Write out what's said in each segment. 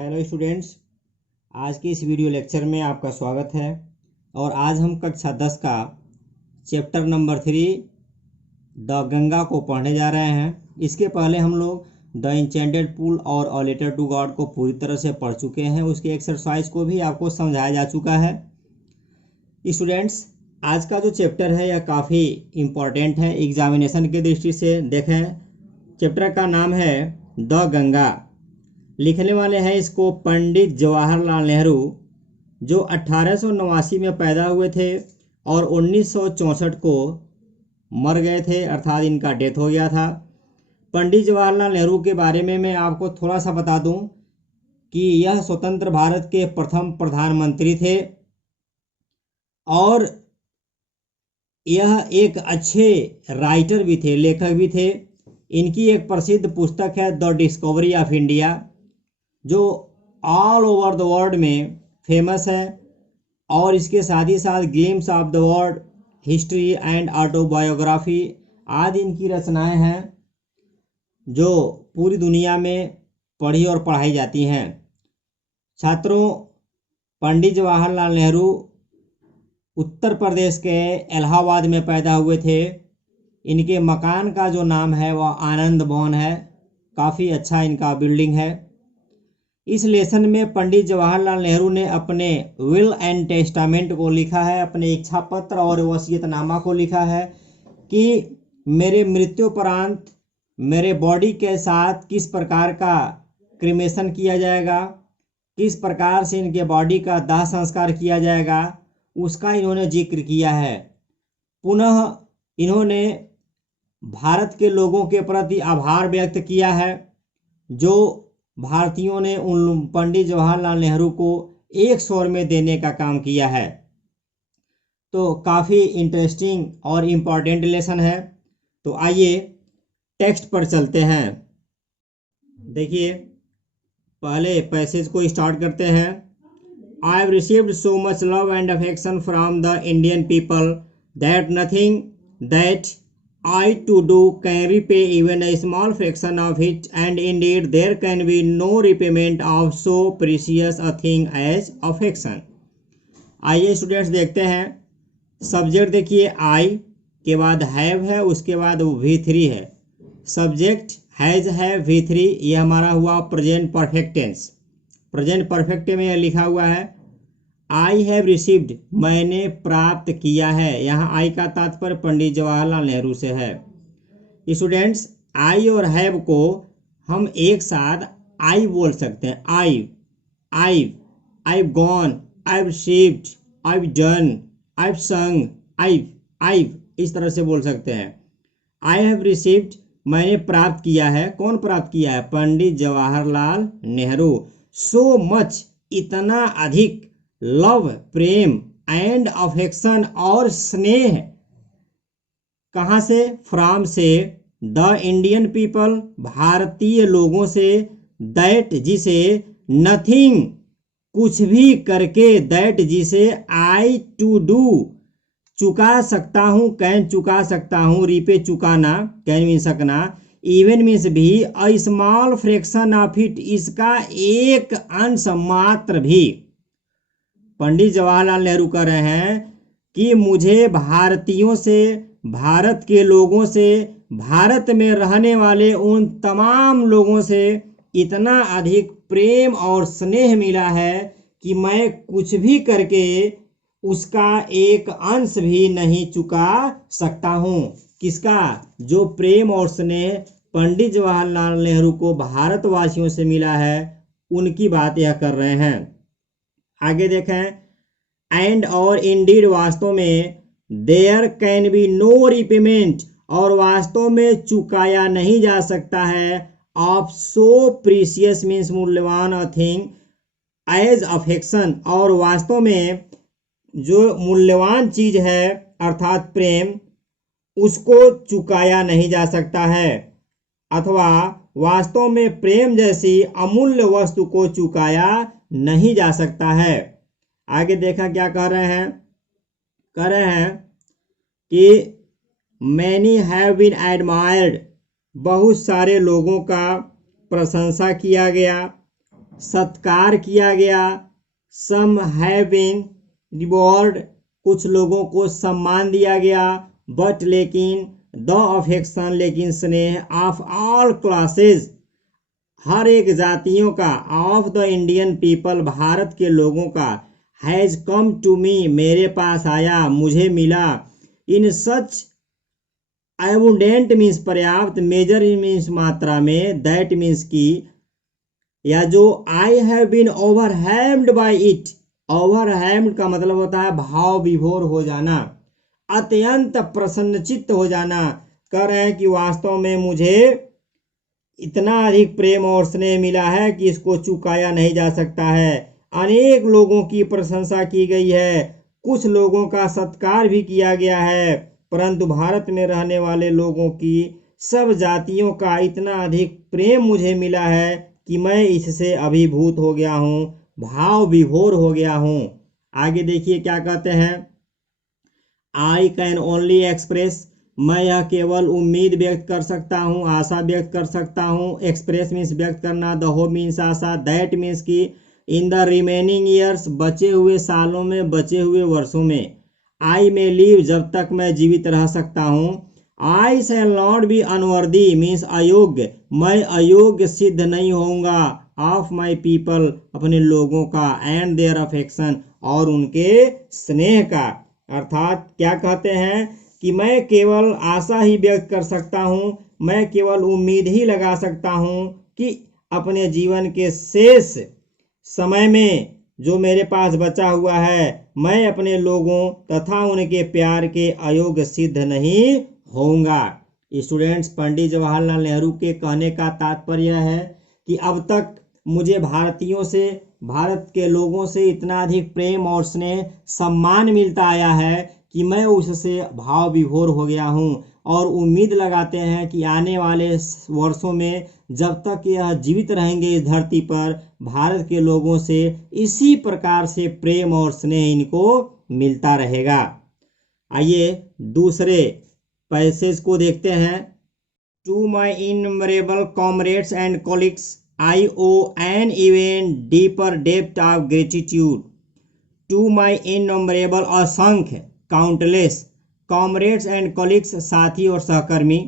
Hello students, आज के इस वीडियो लेक्चर में आपका स्वागत है। और आज हम कक्षा 10 का चैप्टर नंबर 3 द गंगा को पढ़ने जा रहे हैं। इसके पहले हम लोग द इंचेंटेड पूल और अ लेटर टू गॉड को पूरी तरह से पढ़ चुके हैं। उसके एक्सरसाइज को भी आपको समझाया जा चुका है। स्टूडेंट्स, आज का जो चैप्टर है यह काफ़ी इम्पॉर्टेंट है एग्जामिनेशन की दृष्टि से। देखें, चैप्टर का नाम है द गंगा। लिखने वाले हैं इसको पंडित जवाहरलाल नेहरू, जो 1889 में पैदा हुए थे और 1964 को मर गए थे, अर्थात इनका डेथ हो गया था। पंडित जवाहरलाल नेहरू के बारे में मैं आपको थोड़ा सा बता दूं कि यह स्वतंत्र भारत के प्रथम प्रधानमंत्री थे और यह एक अच्छे राइटर भी थे, लेखक भी थे। इनकी एक प्रसिद्ध पुस्तक है द डिस्कवरी ऑफ इंडिया, जो ऑल ओवर द वर्ल्ड में फेमस है। और इसके साथ ही साथ glimpse of the world, history and autobiography आदि इनकी रचनाएं हैं जो पूरी दुनिया में पढ़ी और पढ़ाई जाती हैं। छात्रों, पंडित जवाहरलाल नेहरू उत्तर प्रदेश के इलाहाबाद में पैदा हुए थे। इनके मकान का जो नाम है वह आनंद भवन है। काफ़ी अच्छा इनका बिल्डिंग है। इस लेसन में पंडित जवाहरलाल नेहरू ने अपने विल एंड टेस्टामेंट को लिखा है, अपने इच्छा पत्र और वसीयतनामा को लिखा है कि मेरे मृत्युपरांत मेरे बॉडी के साथ किस प्रकार का क्रिमेशन किया जाएगा, किस प्रकार से इनके बॉडी का दाह संस्कार किया जाएगा, उसका इन्होंने जिक्र किया है। पुनः इन्होंने भारत के लोगों के प्रति आभार व्यक्त किया है, जो भारतीयों ने उन पंडित जवाहरलाल नेहरू को एक स्वर में देने का काम किया है। तो काफ़ी इंटरेस्टिंग और इम्पॉर्टेंट लेसन है। तो आइए टेक्स्ट पर चलते हैं। देखिए, पहले पैसेज को स्टार्ट करते हैं। I have received so much love and affection from the Indian people that nothing that I to do can repay even a small fraction of it, and indeed there can be no repayment of so precious a thing as affection. आइए students देखते हैं। Subject देखिए, आई के बाद have है, उसके बाद V3 है। सब्जेक्ट हैज है, V3 ये हमारा हुआ present perfect tense. Present perfect में यह लिखा हुआ है आई हैव रिसीव्ड, मैंने प्राप्त किया है। यहाँ आई का तात्पर्य पंडित जवाहरलाल नेहरू से है। स्टूडेंट्स, आई और हैव को हम एक साथ आई बोल सकते हैं। I gone, I received, I done, I sung, I इस तरह से बोल सकते हैं। आई हैव रिसीव्ड, मैंने प्राप्त किया है। कौन प्राप्त किया है? पंडित जवाहरलाल नेहरू। सो मच, इतना अधिक, लव प्रेम, एंड अफेक्शन और स्नेह, कहाँ से? फ्रॉम से, द इंडियन पीपल भारतीय लोगों से, दैट जिसे, नथिंग कुछ भी करके, दैट जिसे, आई टू डू चुका सकता हूँ, कैन चुका सकता हूँ, रीपे चुकाना, कैन मीन सकना, इवन मीन्स भी, a small fraction of it इसका एक अंश मात्र भी। पंडित जवाहरलाल नेहरू कह रहे हैं कि मुझे भारतीयों से, भारत के लोगों से, भारत में रहने वाले उन तमाम लोगों से इतना अधिक प्रेम और स्नेह मिला है कि मैं कुछ भी करके उसका एक अंश भी नहीं चुका सकता हूँ। किसका? जो प्रेम और स्नेह पंडित जवाहरलाल नेहरू को भारतवासियों से मिला है, उनकी बात यह कर रहे हैं। आगे देखें, एंड और इंडीड वास्तव में, there can be no repayment और वास्तव में चुकाया नहीं जा सकता है, ऑफ सो प्रीसियस मीन्स मूल्यवान अ थिंग, एज अफेक्शन और वास्तव में जो मूल्यवान चीज है अर्थात प्रेम, उसको चुकाया नहीं जा सकता है, अथवा वास्तव में प्रेम जैसी अमूल्य वस्तु को चुकाया नहीं जा सकता है। आगे देखा क्या कह रहे हैं? कह रहे हैं कि मैनी हैव बीन एडमायर्ड, बहुत सारे लोगों का प्रशंसा किया गया, सत्कार किया गया। सम हैव बीन रिवॉर्ड, कुछ लोगों को सम्मान दिया गया। बट लेकिन द अफेक्शन, लेकिन स्नेह ऑफ ऑल क्लासेस, हर एक जातियों का, of the Indian people, Bharat के लोगों का, हैज कम टू मी, मेरे पास आया, मुझे मिला। इन सच एबुंडेंट मीन्स पर्याप्त, मेजर मीन्स मात्रा में, दैट मीन्स की, या जो I have been overwhelmed by it, overwhelmed का मतलब होता है भाव विभोर हो जाना, अत्यंत प्रसन्नचित्त हो जाना। कह रहे हैं कि वास्तव में मुझे इतना अधिक प्रेम और स्नेह मिला है कि इसको चुकाया नहीं जा सकता है। अनेक लोगों की प्रशंसा की गई है, कुछ लोगों का सत्कार भी किया गया है, परंतु भारत में रहने वाले लोगों की, सब जातियों का इतना अधिक प्रेम मुझे मिला है कि मैं इससे अभिभूत हो गया हूँ, भाव विभोर हो गया हूँ। आगे देखिए क्या कहते हैं, आई कैन ओनली एक्सप्रेस, मैं यह केवल उम्मीद व्यक्त कर सकता हूँ, आशा व्यक्त कर सकता हूँ। एक्सप्रेस मीन्स व्यक्त करना, the hope means Asha, that means की इन द रिमेनिंग ईयर्स, बचे हुए सालों में, बचे हुए वर्षों में। आई में लीव, जब तक मैं जीवित रह सकता हूँ। I shall not be unworthy means अयोग्य, मैं अयोग्य सिद्ध नहीं होऊंगा। ऑफ माई पीपल, अपने लोगों का, एंड देयर अफेक्शन, और उनके स्नेह का। अर्थात क्या कहते हैं कि मैं केवल आशा ही व्यक्त कर सकता हूँ, मैं केवल उम्मीद ही लगा सकता हूँ कि अपने जीवन के शेष समय में जो मेरे पास बचा हुआ है, मैं अपने लोगों तथा उनके प्यार के अयोग्य सिद्ध नहीं होऊंगा। स्टूडेंट्स, पंडित जवाहरलाल नेहरू के कहने का तात्पर्य है कि अब तक मुझे भारतीयों से, भारत के लोगों से इतना अधिक प्रेम और स्नेह, सम्मान मिलता आया है कि मैं उससे भाव विभोर हो गया हूँ, और उम्मीद लगाते हैं कि आने वाले वर्षों में जब तक यह जीवित रहेंगे इस धरती पर, भारत के लोगों से इसी प्रकार से प्रेम और स्नेह इनको मिलता रहेगा। आइए दूसरे पैसेज को देखते हैं। To my innumerable comrades and colleagues I owe an even deeper depth of gratitude. To my innumerable, असंख्य, काउंटलेस, कॉमरेड्स एंड कॉलीग्स, साथी और सहकर्मी,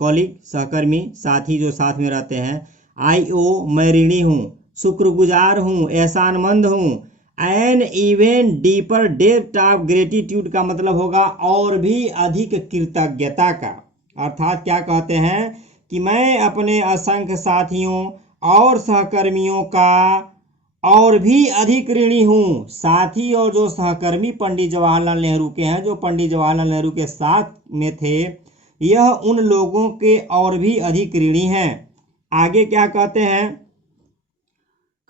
कॉलीग सहकर्मी, साथी जो साथ में रहते हैं। आई ओ, मैं ऋणी हूँ, शुक्रगुजार हूँ, एहसानमंद हूँ। An even deeper depth of gratitude का मतलब होगा और भी अधिक कृतज्ञता का। अर्थात क्या कहते हैं कि मैं अपने असंख्य साथियों और सहकर्मियों का और भी अधिक ऋणी हूँ। साथी और जो सहकर्मी पंडित जवाहरलाल नेहरू के हैं, जो पंडित जवाहरलाल नेहरू के साथ में थे, यह उन लोगों के और भी अधिक ऋणी हैं। आगे क्या कहते हैं,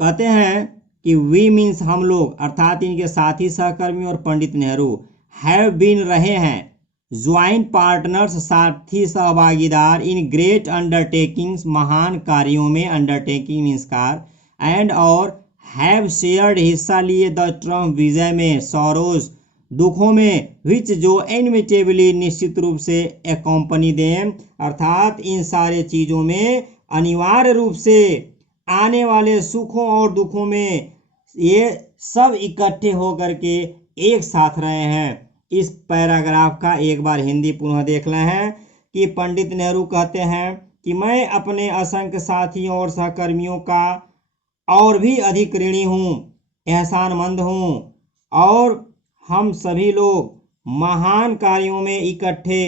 कहते हैं कि वी मीन्स हम लोग, अर्थात इनके साथी सहकर्मी और पंडित नेहरू, हैव बीन रहे हैं, ज्वाइंट पार्टनर्स, साथी सहभागीदार, इन ग्रेट अंडरटेकिंग्स, महान कार्यों में, अंडरटेकिंग मीन्स कार, एंड और हैव शेयर्ड, हिस्सा लिए, द ट्रम्प, विजय में, सौरोज, दुखों में, विच जो इनविटेबली, निश्चित रूप से, एकम्पनी देम, अर्थात इन सारे चीजों में अनिवार्य रूप से आने वाले सुखों और दुखों में ये सब इकट्ठे होकर के एक साथ रहे हैं। इस पैराग्राफ का एक बार हिंदी पुनः देख रहे हैं कि पंडित नेहरू कहते हैं कि मैं अपने असंख्य साथियों और सहकर्मियों का और भी अधिक ऋणी हूँ, एहसानमंद हूँ, और हम सभी लोग महान कार्यों में इकट्ठे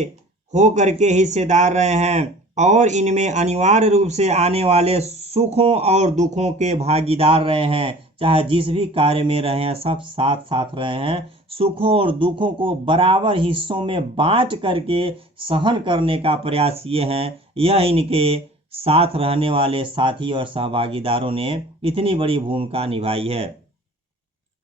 हो करके हिस्सेदार रहे हैं, और इनमें अनिवार्य रूप से आने वाले सुखों और दुखों के भागीदार रहे हैं। चाहे जिस भी कार्य में रहे हैं, सब साथ साथ रहे हैं। सुखों और दुखों को बराबर हिस्सों में बांट करके सहन करने का प्रयास ये है। यह इनके साथ रहने वाले साथी और सहभागीदारों ने इतनी बड़ी भूमिका निभाई है।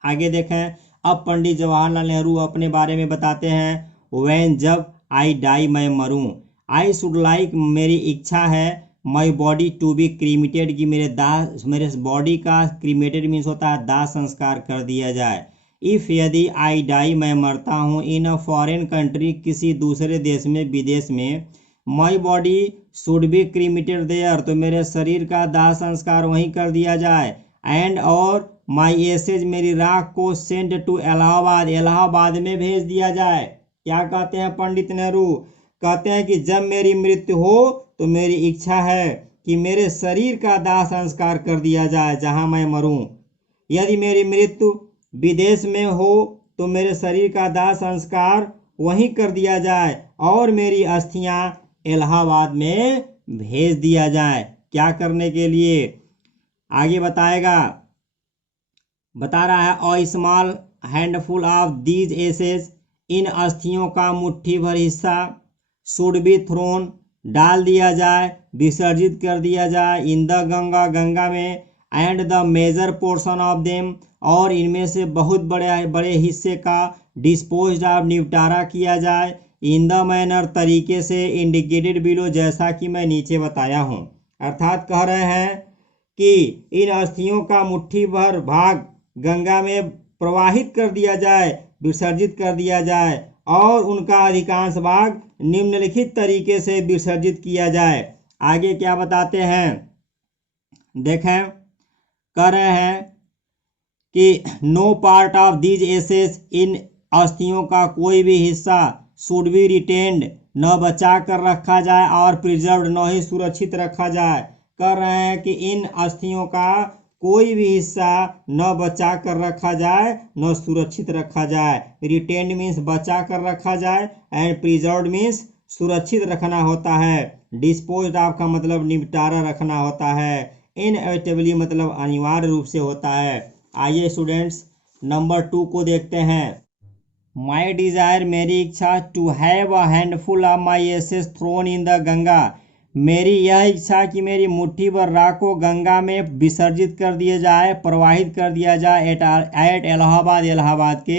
आगे देखें, अब पंडित जवाहरलाल नेहरू अपने बारे में बताते हैं। व्हेन, जब, आई डाई, मैं मरूं, आई शुड लाइक, मेरी इच्छा है, my body to be cremated, कि मेरे बॉडी का, क्रीमेटेड मीन्स होता है दाह संस्कार कर दिया जाए। इफ़, यदि, आई डाई, मैं मरता हूँ, इन अ फॉरेन कंट्री, किसी दूसरे देश में, विदेश में, my body should be cremated there, तो मेरे शरीर का दाह संस्कार वहीं कर दिया जाए। एंड और माई एसेज मेरी राख को सेंड टू इलाहाबाद, इलाहाबाद में भेज दिया जाए। क्या कहते हैं पंडित नेहरू? कहते हैं कि जब मेरी मृत्यु हो तो मेरी इच्छा है कि मेरे शरीर का दाह संस्कार कर दिया जाए जहां मैं मरूं। यदि मेरी मृत्यु विदेश में हो तो मेरे शरीर का दाह संस्कार वहीं कर दिया जाए और मेरी अस्थियां इलाहाबाद में भेज दिया जाए। क्या करने के लिए? आगे बताएगा, बता रहा है, a small handful of these ashes, इन अस्थियों का मुट्ठी भर हिस्सा, शुड बी थ्रोन, डाल दिया जाए, विसर्जित कर दिया जाए, इन द गंगा, गंगा में, and the major portion of them, और इनमें से बहुत बड़े बड़े हिस्से का डिस्पोज ऑफ, निपटारा किया जाए, इन द मैनर, तरीके से, इंडिकेटेड बिलो, जैसा कि मैं नीचे बताया हूँ। अर्थात कह रहे हैं कि इन अस्थियों का मुट्ठी भर भाग गंगा में प्रवाहित कर दिया जाए, विसर्जित कर दिया जाए, और उनका अधिकांश भाग निम्नलिखित तरीके से विसर्जित किया जाए। आगे क्या बताते हैं देखें, कह रहे हैं कि no part of these ashes, इन अस्थियों का कोई भी हिस्सा, शुड बी रिटेन्ड, न बचा कर रखा जाए, और प्रिजर्व, न ही सुरक्षित रखा जाए। कह रहे हैं कि इन अस्थियों का कोई भी हिस्सा न बचा कर रखा जाए न सुरक्षित रखा जाए। रिटेन्ड मीन्स बचा कर रखा जाए, एंड प्रिजर्व मीन्स सुरक्षित रखना होता है। डिस्पोज ऑफ का मतलब निपटारा रखना होता है। इनएविटेबली मतलब अनिवार्य रूप से होता है। आइए स्टूडेंट्स नंबर 2 को देखते हैं। माई डिजायर, मेरी इच्छा, to have a handful of my ashes thrown in the Ganga, मेरी यह इच्छा कि मेरी मुट्ठी भर राख को गंगा में विसर्जित कर दिया जाए, प्रवाहित कर दिया जाए, एट इलाहाबाद, इलाहाबाद के,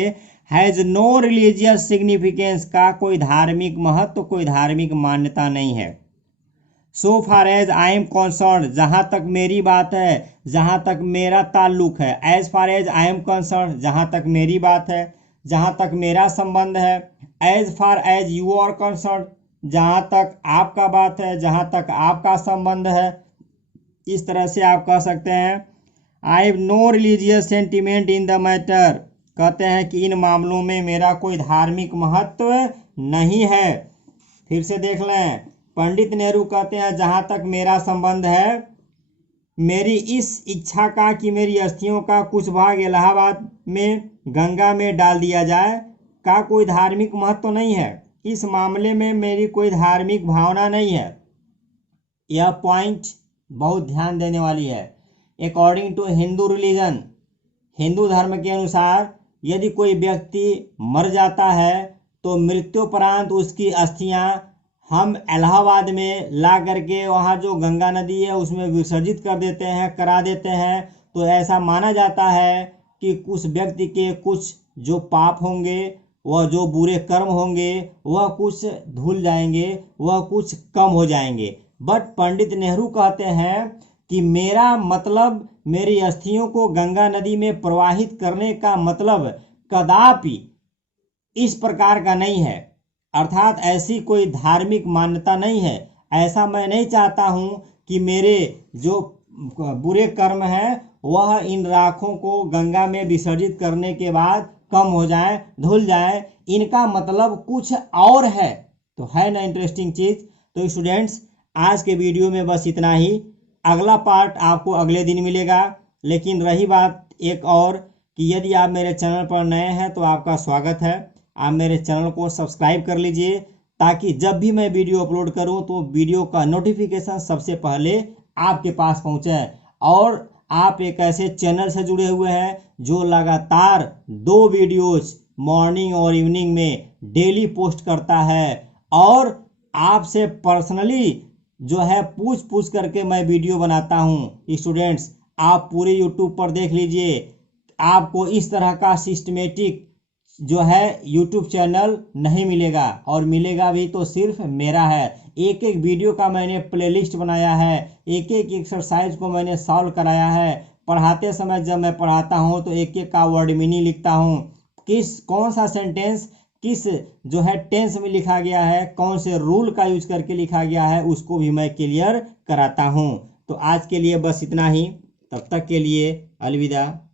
हैज़ नो रिलीजियस सिग्निफिकेंस, का कोई धार्मिक महत्व, कोई धार्मिक मान्यता नहीं है। So far as I am concerned, जहाँ तक मेरी बात है, जहाँ तक मेरा ताल्लुक है, as far as I am concerned, जहाँ तक मेरी बात है, जहाँ तक मेरा संबंध है, as far as you are concerned, जहाँ तक आपका बात है, जहाँ तक आपका संबंध है। इस तरह से आप कह सकते हैं I have no religious sentiment in the matter, कहते हैं कि इन मामलों में मेरा कोई धार्मिक महत्व नहीं है। फिर से देख लें, पंडित नेहरू कहते हैं जहाँ तक मेरा संबंध है, मेरी इस इच्छा का कि मेरी अस्थियों का कुछ भाग इलाहाबाद में गंगा में डाल दिया जाए का कोई धार्मिक महत्व नहीं है। इस मामले में मेरी कोई धार्मिक भावना नहीं है। यह पॉइंट बहुत ध्यान देने वाली है। According to Hindu religion, Hindu धर्म के अनुसार यदि कोई व्यक्ति मर जाता है तो मृत्युपरांत उसकी अस्थियां हम इलाहाबाद में ला करके वहाँ जो गंगा नदी है उसमें विसर्जित कर देते हैं, करा देते हैं। तो ऐसा माना जाता है कि उस व्यक्ति के कुछ जो पाप होंगे, वह जो बुरे कर्म होंगे, वह कुछ धुल जाएंगे, वह कुछ कम हो जाएंगे। बट पंडित नेहरू कहते हैं कि मेरा मतलब मेरी अस्थियों को गंगा नदी में प्रवाहित करने का मतलब कदापि इस प्रकार का नहीं है, अर्थात ऐसी कोई धार्मिक मान्यता नहीं है। ऐसा मैं नहीं चाहता हूँ कि मेरे जो बुरे कर्म हैं वह इन राखों को गंगा में विसर्जित करने के बाद कम हो जाए, धुल जाए। इनका मतलब कुछ और है। तो है ना इंटरेस्टिंग चीज। तो स्टूडेंट्स आज के वीडियो में बस इतना ही। अगला पार्ट आपको अगले दिन मिलेगा। लेकिन रही बात एक और कि यदि आप मेरे चैनल पर नए हैं तो आपका स्वागत है। आप मेरे चैनल को सब्सक्राइब कर लीजिए ताकि जब भी मैं वीडियो अपलोड करूं तो वीडियो का नोटिफिकेशन सबसे पहले आपके पास पहुंचे। और आप एक ऐसे चैनल से जुड़े हुए हैं जो लगातार 2 वीडियोज मॉर्निंग और इवनिंग में डेली पोस्ट करता है और आपसे पर्सनली जो है पूछ करके मैं वीडियो बनाता हूं। स्टूडेंट्स आप पूरे यूट्यूब पर देख लीजिए, आपको इस तरह का सिस्टमेटिक जो है यूट्यूब चैनल नहीं मिलेगा, और मिलेगा भी तो सिर्फ मेरा है। एक एक वीडियो का मैंने प्लेलिस्ट बनाया है, एक एक एक्सरसाइज को मैंने सॉल्व कराया है। पढ़ाते समय जब मैं पढ़ाता हूँ तो एक एक का वर्ड मीनिंग लिखता हूँ, कौन सा सेंटेंस किस जो है टेंस में लिखा गया है, कौन से रूल का यूज करके लिखा गया है, उसको भी मैं क्लियर कराता हूँ। तो आज के लिए बस इतना ही। तब तक के लिए अलविदा।